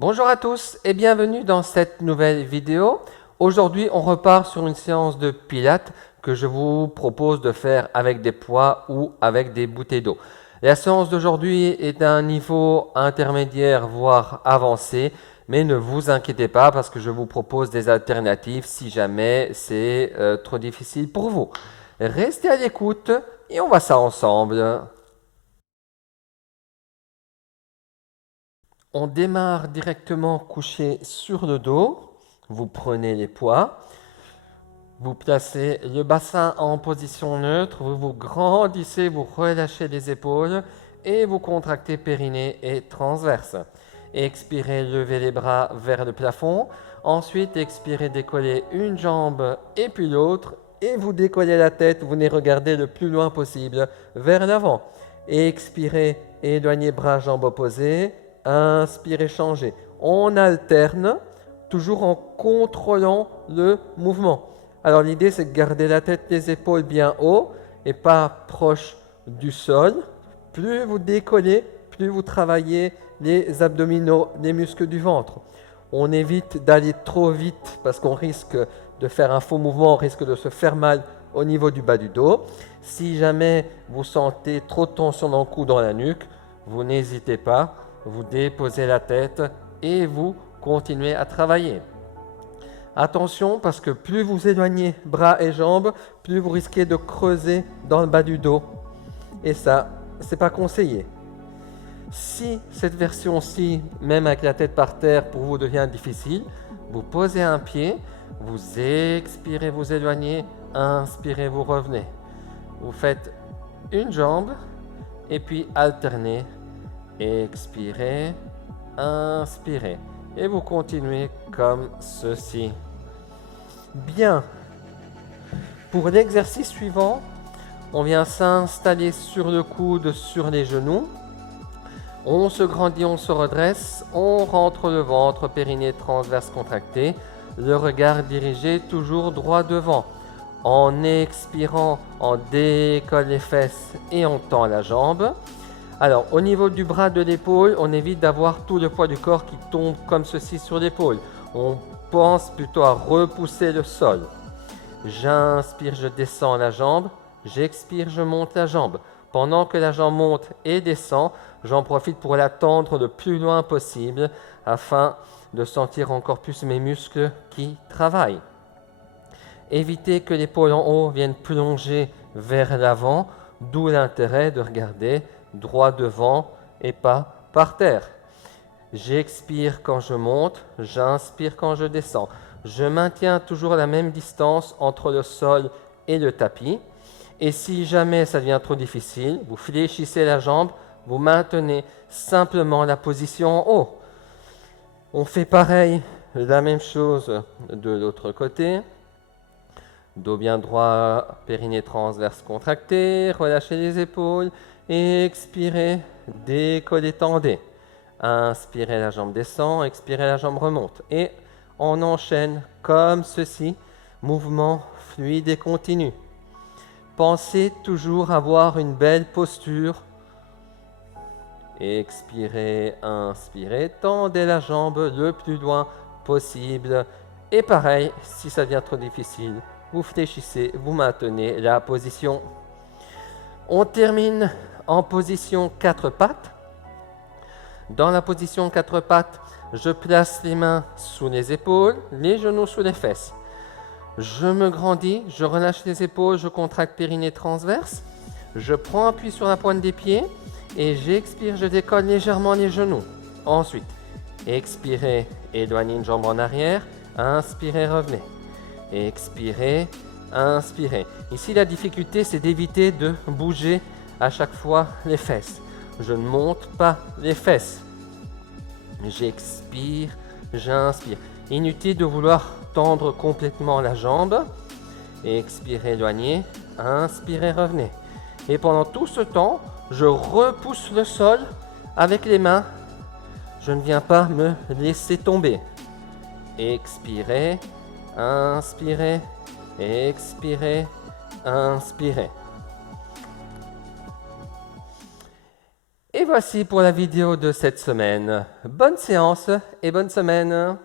Bonjour à tous et bienvenue dans cette nouvelle vidéo. Aujourd'hui, on repart sur une séance de pilates que je vous propose de faire avec des poids ou avec des bouteilles d'eau. La séance d'aujourd'hui est d'un niveau intermédiaire voire avancé, mais ne vous inquiétez pas parce que je vous propose des alternatives si jamais c'est trop difficile pour vous. Restez à l'écoute et on voit ça ensemble. On démarre directement couché sur le dos. Vous prenez les poids. Vous placez le bassin en position neutre. Vous vous grandissez, vous relâchez les épaules et vous contractez périnée et transverse. Expirez, levez les bras vers le plafond. Ensuite, expirez, décollez une jambe et puis l'autre. Et vous décollez la tête, vous les regardez le plus loin possible vers l'avant. Expirez, éloignez bras, jambes opposées. Inspirez, changez. On alterne, toujours en contrôlant le mouvement. Alors l'idée, c'est de garder la tête, les épaules bien haut et pas proche du sol. Plus vous décollez, plus vous travaillez les abdominaux, les muscles du ventre. On évite d'aller trop vite parce qu'on risque de faire un faux mouvement, on risque de se faire mal au niveau du bas du dos. Si jamais vous sentez trop de tension dans le cou, dans la nuque, vous n'hésitez pas, vous déposez la tête et vous continuez à travailler. Attention parce que plus vous éloignez bras et jambes, plus vous risquez de creuser dans le bas du dos. Et ça, c'est pas conseillé. Si cette version-ci, même avec la tête par terre, pour vous devient difficile, vous posez un pied, vous expirez, vous éloignez, inspirez, vous revenez. Vous faites une jambe et puis alternez. Expirez, inspirez. Et vous continuez comme ceci. Bien. Pour l'exercice suivant, on vient s'installer sur le coude, sur les genoux. On se grandit, on se redresse, on rentre le ventre, périnée transverse contracté, le regard dirigé toujours droit devant. En expirant, on décolle les fesses et on tend la jambe. Alors, au niveau du bras, de l'épaule, on évite d'avoir tout le poids du corps qui tombe comme ceci sur l'épaule. On pense plutôt à repousser le sol. J'inspire, je descends la jambe. J'expire, je monte la jambe. Pendant que la jambe monte et descend, j'en profite pour la tendre le plus loin possible afin de sentir encore plus mes muscles qui travaillent. Évitez que l'épaule en haut vienne plonger vers l'avant, d'où l'intérêt de regarder droit devant et pas par terre. J'expire quand je monte, j'inspire quand je descends. Je maintiens toujours la même distance entre le sol et le tapis. Et si jamais ça devient trop difficile, vous fléchissez la jambe, vous maintenez simplement la position en haut. On fait pareil, la même chose de l'autre côté. Dos bien droit, périnée transverse contracté, relâchez les épaules, expirez, décollez, tendez. Inspirez, la jambe descend, expirez, la jambe remonte. Et on enchaîne comme ceci, mouvement fluide et continu. Pensez toujours avoir une belle posture. Expirez, inspirez, tendez la jambe le plus loin possible. Et pareil, si ça devient trop difficile, vous fléchissez, vous maintenez la position. On termine en position 4 pattes. Dans la position 4 pattes, je place les mains sous les épaules, les genoux sous les fesses. Je me grandis, je relâche les épaules, je contracte périnée transverse. Je prends appui sur la pointe des pieds et j'expire, je décolle légèrement les genoux. Ensuite, expirez, éloignez une jambe en arrière. Inspirez, revenez. Expirez, inspirez. Ici, la difficulté, c'est d'éviter de bouger à chaque fois les fesses. Je ne monte pas les fesses. J'expire, j'inspire. Inutile de vouloir tendre complètement la jambe. Expirez, éloignez. Inspirez, revenez. Et pendant tout ce temps, je repousse le sol avec les mains. Je ne viens pas me laisser tomber. Expirez, inspirez, expirez, inspirez. Et voici pour la vidéo de cette semaine. Bonne séance et bonne semaine.